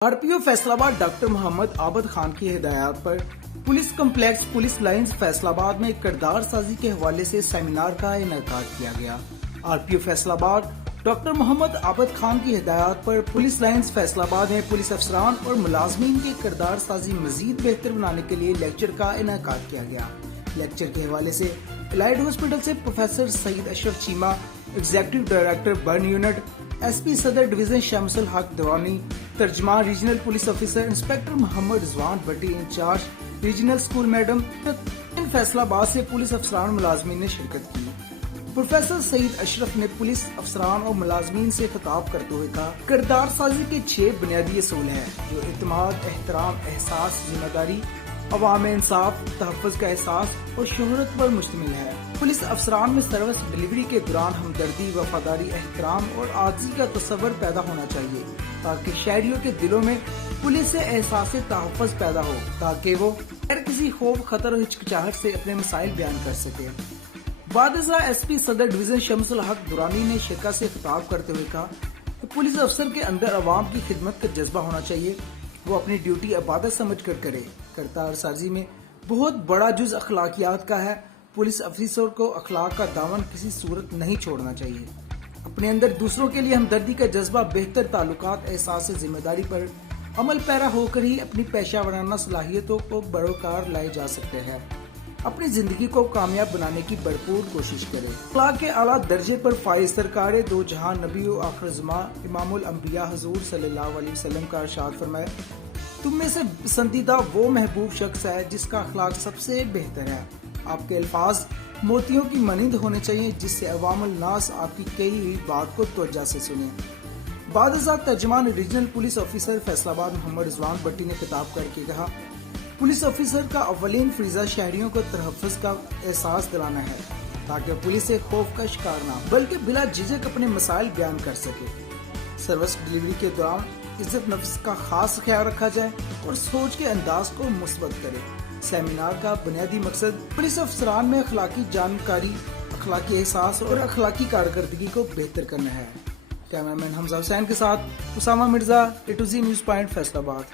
RPO Faisalabad doctor Mohammad आबद खान की हिदायत पर police complex police lines Faisalabad में किरदार साजी के हवाले से सेमिनार का इनेकाद किया गया। RPO फैसलाबाद डॉक्टर मोहम्मद आबद खान की हिदायत पर पुलिस लाइंस फैसलाबाद में पुलिस अफसरान और मुलाजमीन की किरदार साजी मजीद बेहतर बनाने के लिए लेक्चर का इनेकाद किया गया। लेक्चर के हवाले से एलाइड हॉस्पिटल से professor Saeed Ashraf Cheema, executive director burn unit, SP सदर डिवीजन शमसुल हक दवानी, तर्जमान regional police officer inspector Mohammad Rizwan Bhatti in charge regional school madam Faisalabad से पुलिस अफसरान मुलाजमीन ने शिरकत की। प्रोफेसर सईद अशरफ ने पुलिस अफसरान और मुलाजमीन से खिताब करते हुए कहा, किरदार साजी के 6 बुनियादी असूल हैं जो इत्मीनान, एहतराम, एहसास, जिम्मेदारी, अवाम में इंसाफ, तहफ़्फ़ुज़ का एहसास और शोहरत पर मुश्तमिल है। पुलिस अफसरान में सर्विस डिलीवरी के दौरान हमदर्दी, वफादारी, एहतराम और आजिज़ी का तस्वर पैदा होना चाहिए ताकि शहरियों के दिलों में पुलिस से एहसास तहफ़्फ़ुज़ पैदा हो, ताकि वो हर किसी खौफ, खतर और हिचकिचाहट से अपने मसाइल बयान कर सके। बादशाह SP सदर डिवीजन शमसुल हक दुरानी ने शिरकत से खिताब करते हुए कहा कि पुलिस अफसर के अंदर अवाम की खिदमत का जज्बा होना चाहिए, वो अपनी ड्यूटी इबादत समझ कर करे। किरदार साजी में बहुत बड़ा जुज अखलाकियात का है। पुलिस अफसर को अखलाक का दामन किसी सूरत नहीं छोड़ना चाहिए। अपने अंदर दूसरों के लिए हमदर्दी का जज्बा, बेहतर ताल्लुकात, एहसास जिम्मेदारी पर अमल पैरा होकर ही अपनी पेशा वराना सलाहियतों को बरोकार लाए जा सकते हैं। अपनी जिंदगी को कामयाब बनाने की भरपूर कोशिश करें। अखलाक के आला दर्जे पर फाइज सरकारे दो जहां नबी व आखिर ज़मा इमामुल अंबिया हुजूर सल्लल्लाहु अलैहि वसल्लम का इरशाद फरमाया, तुम में से पसंदीदा वो महबूब शख्स है जिसका अखलाक सबसे बेहतर है। आपके अल्फाज मोतियों की मनिंद होने चाहिए जिससे अवामुल नास आपकी कही हुई बात को तवज्जो से सुने। बादशाह तर्जमान regional police officer Faisalabad Mohammad Rizwan Bhatti ने खिताब करके कहा, पुलिस ऑफिसर का अव्वलीन फरीज़ा शहरियों को तहफ़्फ़ुज़ का एहसास दिलाना है ताकि पुलिस से खौफ का शिकार ना बल्कि बिला झिझक अपने मसाइल बयान कर सके। सर्विस डिलीवरी के दौरान इज्जत नफ्स का खास ख्याल रखा जाए और सोच के अंदाज को मुस्बत करे। सेमिनार का बुनियादी मकसद पुलिस अफसरान में अखलाकी जानकारी, अखलाकी एहसास और अखलाकी कारकर्दगी को बेहतर करना है। कैमरामैन हमजा हुसैन के साथ Usama Mirza, A to Z news point Faisalabad.